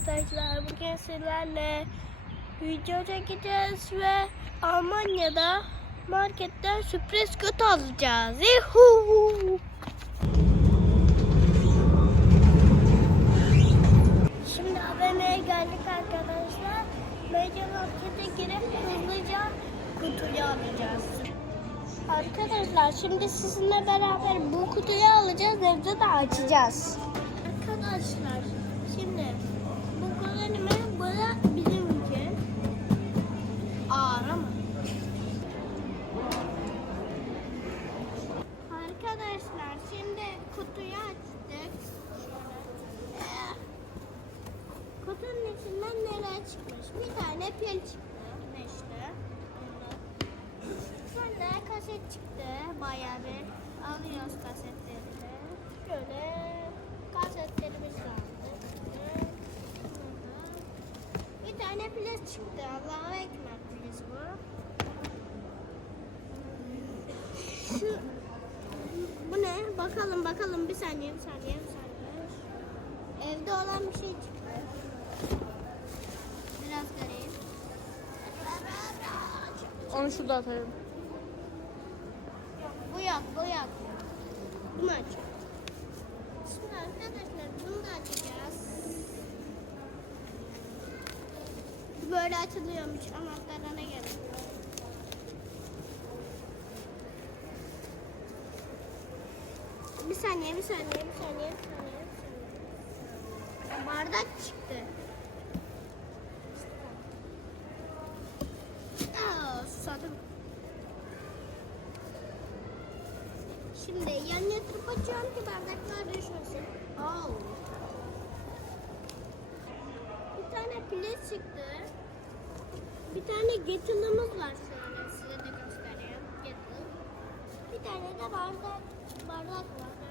arkadaşlar. Bugün sizlerle video çekeceğiz ve Almanya'da marketten sürpriz kutu alacağız. Yuhuu. Şimdi AVM'ye geldik arkadaşlar. Medya markete girip hızlıca kutuyu alacağız. Arkadaşlar şimdi sizinle beraber bu kutuyu alacağız evde de açacağız. Arkadaşlar şimdi Kutunun içinden neler çıkmış? Bir tane pil çıktı. Beşli. Sonra kaset çıktı. Bayağı bir alıyoruz kasetleri. Şöyle kasetlerimiz vardı. Bir tane priz çıktı. Allah'a ekber priz bu. Şu bu ne? Bakalım bakalım bir saniye bir saniye bir saniye. Evde olan bir şey çıktı. Onu şurada atarım. Bu yok, bu yok. Bunu aç. Şimdi arkadaşlar bunu da açacağız. Böyle açılıyormuş anahtarına gerek yok. Bir saniye, bir saniye, bir saniye, bir saniye. Bir saniye. Bardak çıktı. Şimdi yan yatırıp açıyorum ki bardaklar düşmesin. Oh. Bir tane pil çıktı. Bir tane kettle'ımız var şöyle size de göstereyim. Kettle. Bir tane de bardak, bardak var.